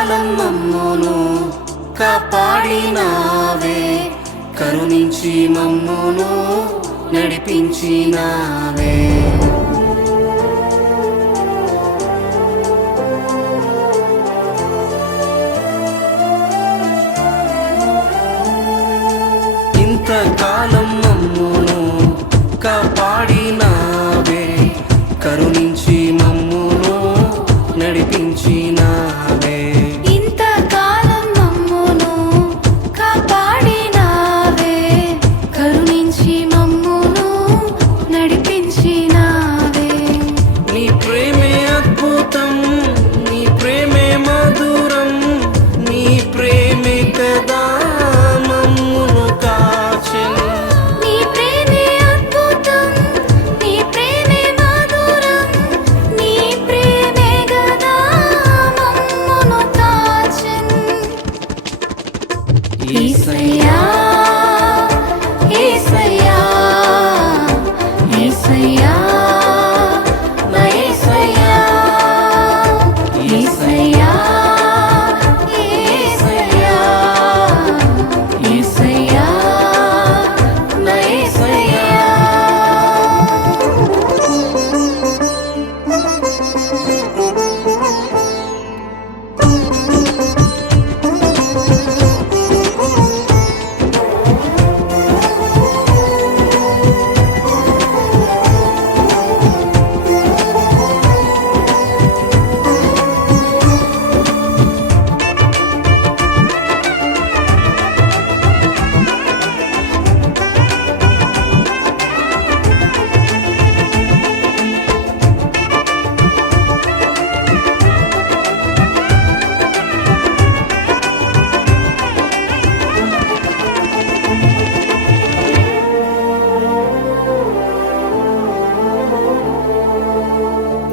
ఇంతకాలం మమ్మును కాపాడినావే, కరుణించి మమ్మును నడిపించినావే. ఇంతకాలం మమ్మును కాపాడినావే, కరుణించి మమ్మును నడిపించినావే. ఇంతకాలం మమ్మును కాపాడినావే, కరుణించి మమ్మును నడిపించినావే. నీ ప్రేమే అద్భుతం, నీ ప్రేమే మధురం, నీ ప్రేమే కదా మమ్మును కాచెను. నీ ప్రేమే అద్భుతం, నీ ప్రేమే మధురం, నీ ప్రేమే గదా మమ్మును కాచెను. యేసయ్యా యేసయ్యా యేసయ్యా నా యేసయ్యా, యేసయ్యా యేసయ్యా యేసయ్యా నా యేసయ్యా.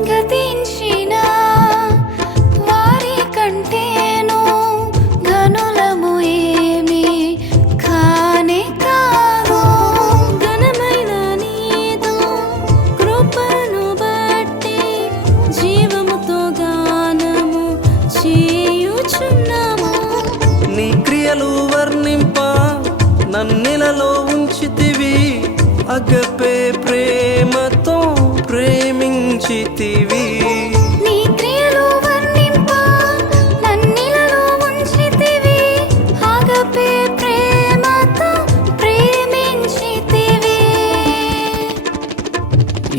గతించిన వారి కంటేను ఘనులము ఏమి కానే కాదు. ఘనమైన నీదు కృపను బట్టి జీవముతో గానము చేయుచున్నాము. నీ క్రియలు వర్ణింప నన్నిలలో ఉంచితివి, అగపే ప్రేమతో ప్రేమించితివి. నీ క్రియలు వర్ణింప నన్నిలలో ఉంచితివి, ఆగపే ప్రేమతో ప్రేమించితివి.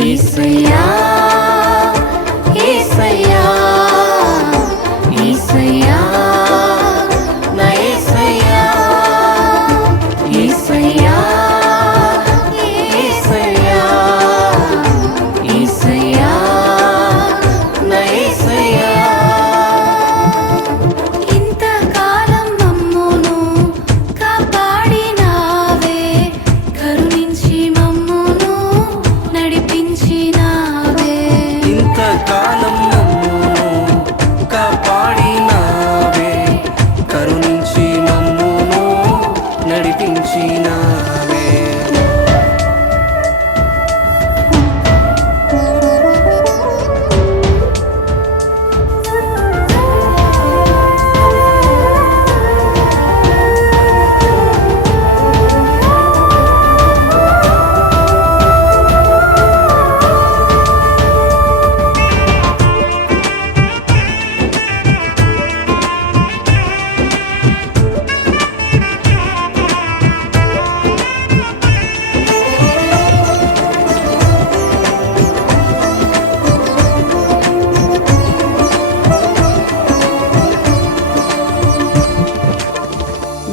యేసయ్యా యేసయ్యా యేసయ్యా నా యేసయ్యా, యేసయ్యా యేసయ్యా యేసయ్యా నా యేసయ్యా. ఇంతకాలం మమ్మును కాపాడినావే, కరుణించి మమ్మును నడిపించినావే. ఇంతకాలం మమ్మును కాపాడినావే, కరుణించి మమ్మును నడిపించినావే.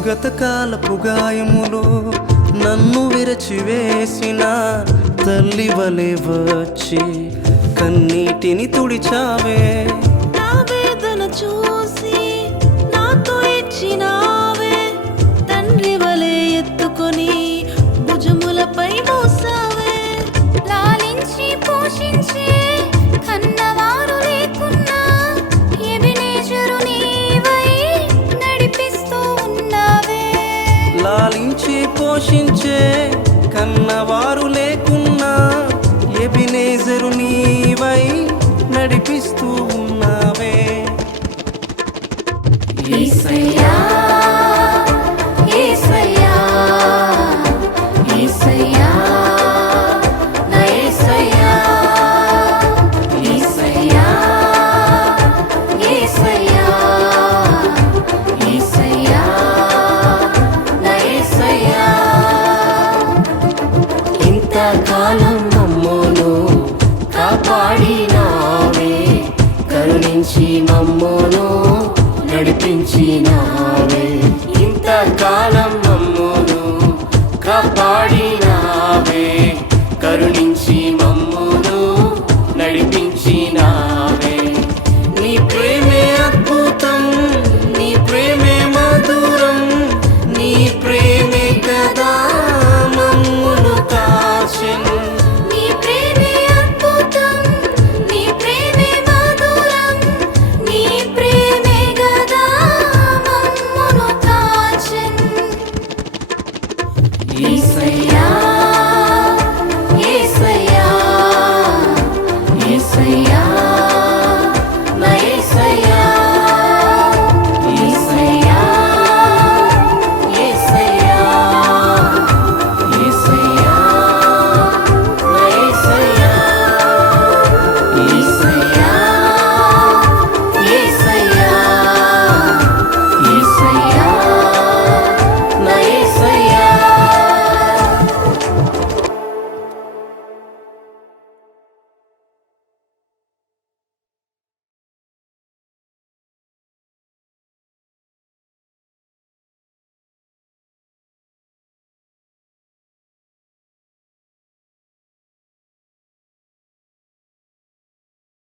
గతకాలపు గాయములు నన్ను విరచివేసిన తల్లి వలె వచ్చి కన్నీటిని తుడిచావే. నా వేదన చూసి నాతో ఇచ్చినావే, తండ్రి వలె ఎత్తుకొని భుజములపై మోసావే. లాలించి పోషించే కన్నవారు లేకున్నా ఎబెనేజరు నీవై నడిపిస్తూ ఉన్నావే. లాలించి పోషించే కన్నవారు లేకున్నా ఎబెనేజరు నీవై నడిపిస్తూ ఉన్నావే. యేసయ్యా యేసయ్యా యేసయ్యా నా యేసయ్యా యేసయ్యా యేసయ్యా యేసయ్యా నా యేసయ్యా ఇంతకాలం మమ్మును కాపాడినావే, కరుణించి మమ్మును నడిపించినావే.